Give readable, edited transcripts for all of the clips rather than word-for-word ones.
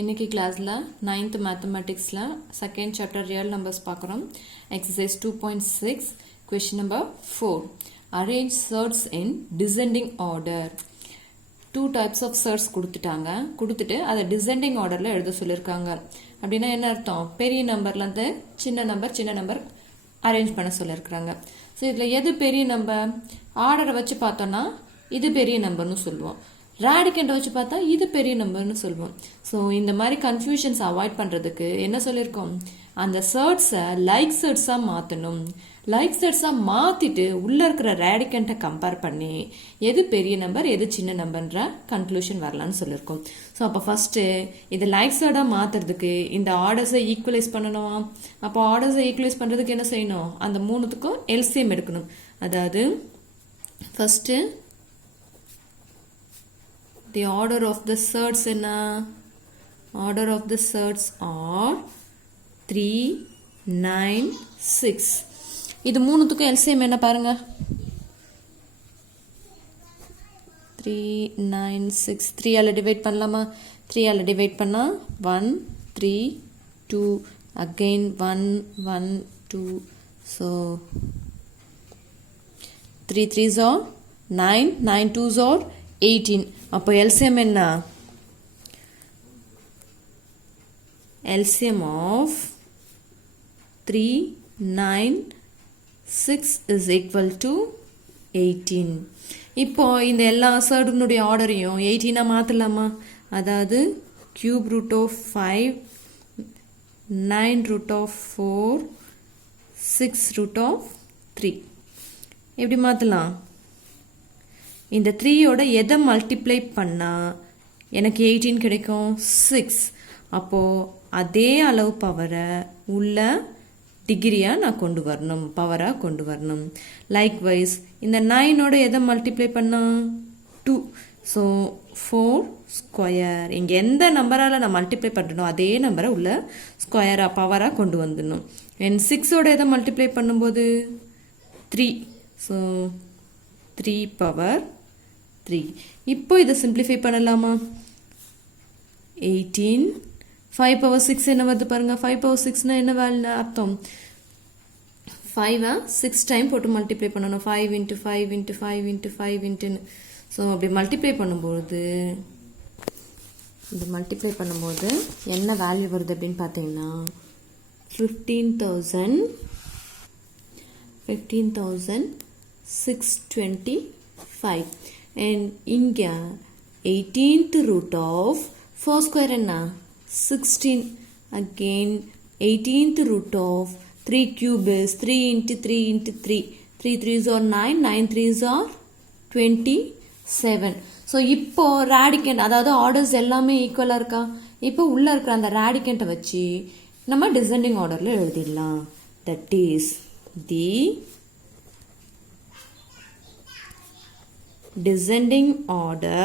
இன்னைக்கு கிளாஸில் 9th மேத்தமெட்டிக்ஸில் செகண்ட் சாப்டர் ரியல் நம்பர்ஸ் பார்க்குறோம். Exercise 2.6 question number 4. Arrange surds in descending order. 2 types of surds கொடுத்துட்டு அதை டிசெண்டிங் ஆர்டரில் எழுத சொல்லியிருக்காங்க. அப்படின்னா என்ன அர்த்தம்? பெரிய நம்பர்லேருந்து சின்ன நம்பர் அரேஞ்ச் பண்ண சொல்லியிருக்கிறாங்க. ஸோ இதில் எது பெரிய நம்பர்? ஆர்டரை வச்சு பார்த்தோன்னா இது பெரிய நம்பர்னு சொல்லுவோம். ரேடிகண்டை வச்சு பார்த்தா இது பெரிய நம்பர்னு சொல்லுவோம். ஸோ இந்த மாதிரி கன்ஃபியூஷன்ஸ் அவாய்ட் பண்ணுறதுக்கு என்ன சொல்லியிருக்கோம்? அந்த சர்ட்ஸை லைக் சர்ட்ஸாக மாற்றணும். லைக் சர்ட்ஸாக மாற்றிட்டு உள்ளே இருக்கிற ரேடிகண்டை கம்பேர் பண்ணி எது பெரிய நம்பர் எது சின்ன நம்பர்ன்ற கன்க்ளூஷன் வரலான்னு சொல்லியிருக்கோம். ஸோ அப்போ ஃபஸ்ட்டு இது லைக் சர்டாக மாற்றுறதுக்கு இந்த ஆர்டர்ஸை ஈக்குவலைஸ் பண்ணணும். அப்போ ஆர்டர்ஸை ஈக்குவலைஸ் பண்ணுறதுக்கு என்ன செய்யணும்? அந்த மூணுத்துக்கும் எல்சிஎம் எடுக்கணும். அதாவது first the order of the surds in order of the surds are 3, 9, 6. இது மூணுத்துக்கும் LCM என்ன பாருங்க? 3, 9, 6. 3 ஆல டிவைட் பண்ணலாமா? 3 ஆல டிவைட் பண்ணா 1, 3, 2, again 1, 1, 2. So 3 3s are 9, 9 2s are 18. அப்போ LCM என்ன? LCM of 3, 9, 6 is equal to 18. இப்போ இந்த எல்லா சர்டுனுடைய ஆர்டரையும் 18 மாற்றலாமா? அதாவது cube root of 5, 9 root of 4, 6 root of 3. எப்படி மாற்றலாம்? இந்த 3யோட எதை மல்டிப்ளை பண்ணால் எனக்கு 18 கிடைக்கும்? 6. அப்போது அதே அளவு பவரை உள்ள டிகிரியாக நான் கொண்டு வரணும், பவராக கொண்டு வரணும். லைக்வைஸ் இந்த 9ஓட எதை மல்டிப்ளை பண்ணால் 2. So 4 square. இங்கே எந்த நம்பரால் நான் மல்டிப்ளை பண்ணுறனோ அதே நம்பரை உள்ள ஸ்கொயராக பவராக கொண்டு வந்துடணும். அண்ட் 6ஓட எதை மல்டிப்ளை பண்ணும்போது 3. So 3 power 3. இப்போ இதை சிம்பிளிஃபை பண்ணலாமா? 18 5 பவர் 6 என்ன வருது பாருங்க. 5 பவர் 6னா என்ன வேல்யூ அர்த்தம்? 5 6 டைம் போட்டு மல்டிப்ளை பண்ணணும். 5 into 5 into 5 into 5 into. So அப்படி மல்டிப்ளை பண்ணும்போது என்ன வேல்யூ வருது அப்படின்னு பார்த்தீங்கன்னா 15,625. and இங்க 18th root of 4 square என்ன? 16. again 18th root of 3 cube is 3 into 3 into 3. 3 3s are 9, 9 3s are 27. So இப்போ ரேடிகண்ட் அதாவது ஆர்டர்ஸ் எல்லாமே ஈக்குவலாக இருக்கா? இப்போ உள்ளே இருக்கிற அந்த ரேடிகண்ட்டை வச்சு நம்ம டிசெண்டிங் ஆர்டரில் எழுதிடலாம். That is the descending order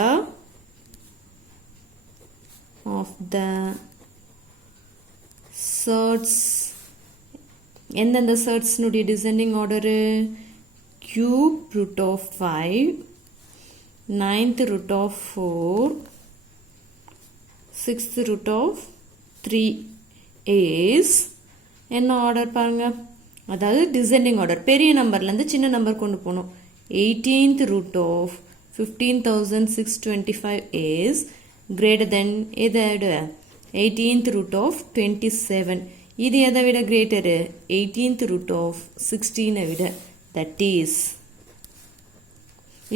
of the surds. எந்தெந்த சர்ட்ஸ்னுடைய descending order? cube root of 5, 9th root of 4, 6th root of 3 is என்ன ஆர்டர் பாருங்க? அதாவது டிசெண்டிங் ஆர்டர் பெரிய நம்பர்லேருந்து சின்ன நம்பர் கொண்டு போகணும். 18th root of 15,625 is greater than எதை விட? 18th root of 27. இது எதை விட greater? 18th root of 16 விட. that is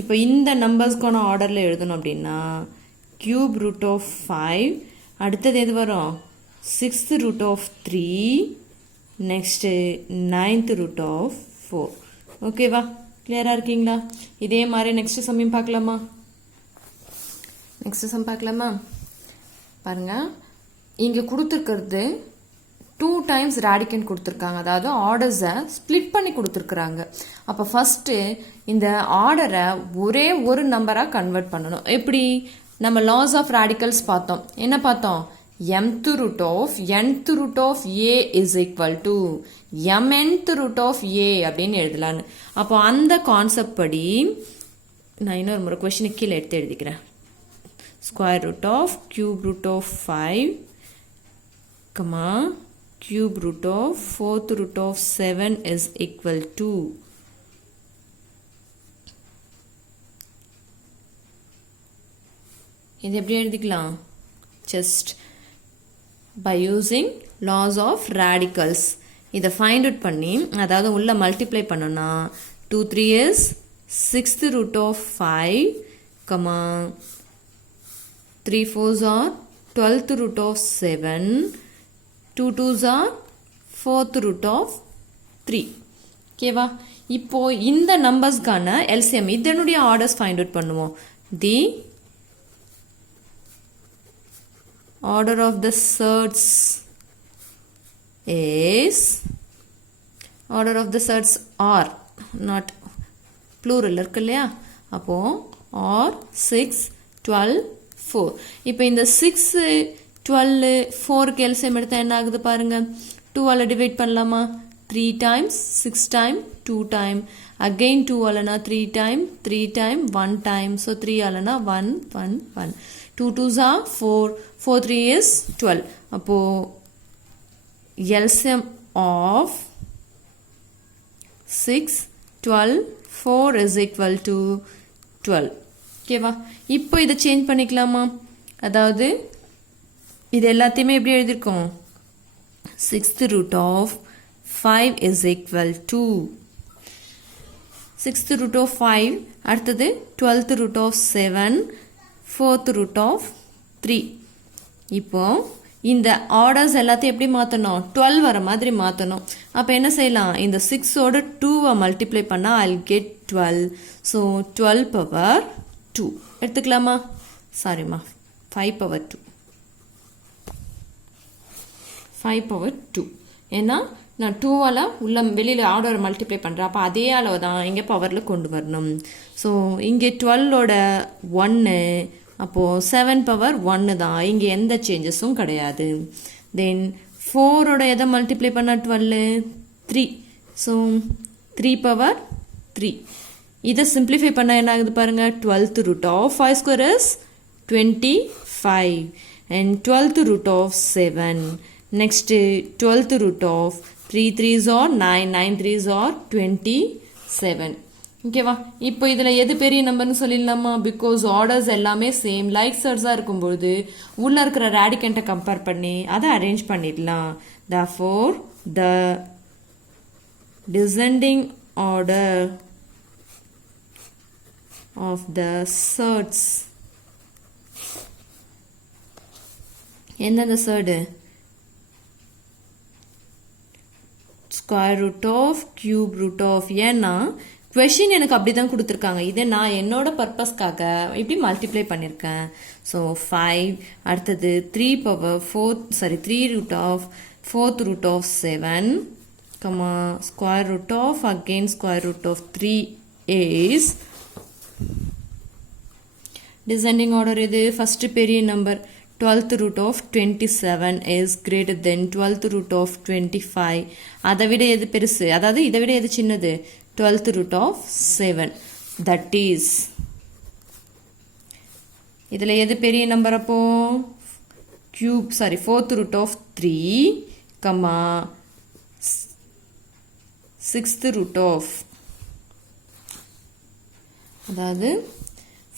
இப்போ இந்த நம்பர்ஸ்க்கான ஆர்டரில் எழுதணும் அப்படின்னா cube root of 5, அடுத்தது எது வரும்? 6th root of 3, next 9th root of 4. ஓகேவா? கிளியராக இருக்கீங்களா? இதே மாதிரி நெக்ஸ்ட் சம்மையும் பார்க்கலாமா? பாருங்க, இங்கே கொடுத்துருக்கிறது 2 times ரேடிகண்ட் கொடுத்துருக்காங்க. அதாவது ஆர்டர்ஸை ஸ்ப்ளிட் பண்ணி கொடுத்துருக்குறாங்க. அப்போ ஃபஸ்ட்டு இந்த ஆர்டரை ஒரே ஒரு நம்பராக கன்வெர்ட் பண்ணணும். எப்படி? நம்ம லாஸ் ஆஃப் ரேடிக்கல்ஸ் பார்த்தோம். என்ன பார்த்தோம்? mth root of nth root of a is equal to mnth root of a அப்படின்னு எழுதலான்னு. அப்போ அந்த கான்செப்ட் படி நான் இன்னொரு முறை கொஸ்டினுக்கு கீழே எடுத்து எழுதிக்கிறேன். square root of cube root of 5, comma, cube root of fourth root of 7 is equal to இது எப்படி எழுதிக்கலாம்? Just by using laws of radicals. இதை find out பண்ணி அதாவது உள்ள multiply பண்ணோம்னா 2 3 is 6th root of 5, comma 3 4s are 12th root of 7, 2 2s are 4th root of 3. ஓகேவா? இப்போ இந்த நம்பர்ஸ்க்கான LCM இதனுடைய ஆர்டர்ஸ் ஃபைண்ட் அவுட் பண்ணுவோம். தி order of the surds is order of the surds are not plural இருக்கு இல்லையா? அப்போ or 6 12 4. இப்போ இந்த 6 12 4க்கு LCM எடுத்தா என்ன ஆகுது பாருங்க. 2 ஆல டிவைட் பண்ணலாமா? 3 times 6 time 2 time again 2 ஆலனா 3 time 3 time 1 time so 3 ஆலனா 1 1 1 2 2s are 4 4 3 is 12. அப்போ LCM of 6 12 4 is equal to 12. ஓகேவா? இப்போ இதை சேஞ்ச் பண்ணிக்கலாமா? அதாவது இது எல்லாத்தையுமே எப்படி எழுதிருக்கோம்? 6th root of 5 is equal to 6th root of 5 அடுத்தது 12th root of 7 4th root of 3. இப்போ இந்த ஆர்டர்ஸ் எல்லாத்தையும் எப்படி மாற்றணும்? 12 வர மாதிரி மாற்றணும். அப்போ என்ன செய்யலாம்? இந்த 6ஓட 2வை மல்டிப்ளை பண்ணால் I'll get 12. ஸோ 12 power 2 எடுத்துக்கலாமா? சாரிம்மா 5 power 2 5 power 2. ஏன்னா நான் 2ஆல் உள்ள வெளியில் ஆர்டர் மல்டிப்ளை பண்ணுறேன். அப்போ அதே அளவு தான் இங்கே பவரில் கொண்டு வரணும். ஸோ இங்கே 12ஓட 1 அப்போது 7 power 1 தான். இங்கே எந்த சேஞ்சஸும் கிடையாது. தென் 4ஓட எதை மல்டிப்ளை பண்ணால் 12 3. So 3 power 3. இதை சிம்பிளிஃபை பண்ணால் என்ன ஆகுது பாருங்கள். 12th root of 5 square is 25 and 12th root of 7. Next 12th root of 3 3s are 9 9 3s are 27. ஓகேவா? இப்போ இதில் எது பெரிய நம்பர்னு சொல்லிடலாமா? பிகாஸ் ஆர்டர்ஸ் எல்லாமே சேம் லைக் சர்ஸாக இருக்கும்பொழுது உள்ளே இருக்கிற ரேடிகண்ட்டை கம்பேர் பண்ணி அதை அரேஞ்ச் பண்ணிடலாம். therefore the descending order of the surds எந்தெந்த surd? Square root of cube root of. ஏன்னா கொஷின் எனக்கு அப்படி தான் கொடுத்துருக்காங்க. இதை நான் என்னோட பர்பஸ்க்காக இப்படி மல்டிப்ளை பண்ணியிருக்கேன். ஸோ 5 அடுத்தது 3 power 3 root of 4th root of 7, comma square root of again square root of 3 is descending order. இது ஃபர்ஸ்ட் பெரிய number 12th root of 27 is greater than 12th root of 25. அதை விட எது பெருசு? அதாவது இதை விட எது சின்னது? 12th root of 7. that is இதில் எது பெரிய நம்பர்? அப்போ cube 4th root of 3, comma 6th root of அதாவது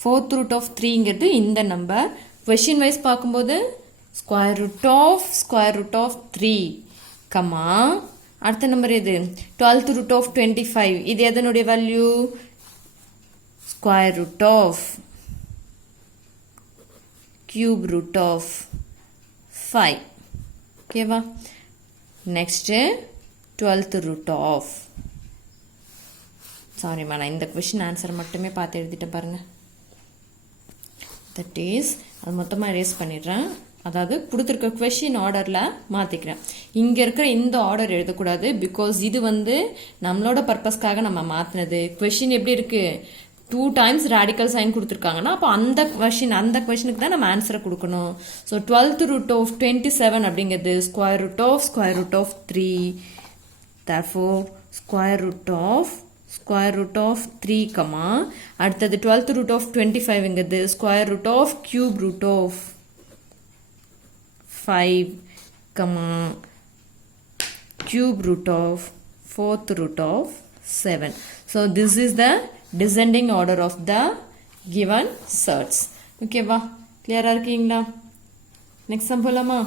4th root of 3ங்கிறது இந்த நம்பர். கொஷின் வைஸ் பார்க்கும்போது ஸ்கொயர் ரூட் ஆஃப் 3, கம்மா அடுத்த நம்பர் எது? 12th root of 25. இது எதனுடைய value? Square root of cube root of 5. ஓகேவா? நெக்ஸ்ட்டு 12th root ஆஃப் சாரிம்மா நான் இந்த கொஷின் ஆன்சர் மட்டுமே பார்த்து எழுதிட்டேன் பாருங்கள். தட் இஸ் அது மொத்தமாக ரேஸ் பண்ணிடுறேன். அதாவது கொடுத்துருக்க கொஷின் ஆர்டரில் மாற்றிக்கிறேன். இங்கே இருக்கிற இந்த ஆர்டர் எழுதக்கூடாது. பிகாஸ் இது நம்மளோட பர்பஸ்க்காக நம்ம மாற்றினது. கொஷின் எப்படி இருக்குது? 2 times radical sign கொடுத்துருக்காங்கன்னா அப்போ அந்த கொஷினுக்கு தான் நம்ம ஆன்சரை கொடுக்கணும். ஸோ 12th root of 27 அப்படிங்கிறது square root of 3. therefore square root of square root of 3 comma அடுத்தது 12th root of 25 இங்கிறது square root of cube root of 5 comma cube root of 4th root of 7. So this is the descending order of the given surds. Okay வா clear இருக்கீங்களா? next sum போலாமா?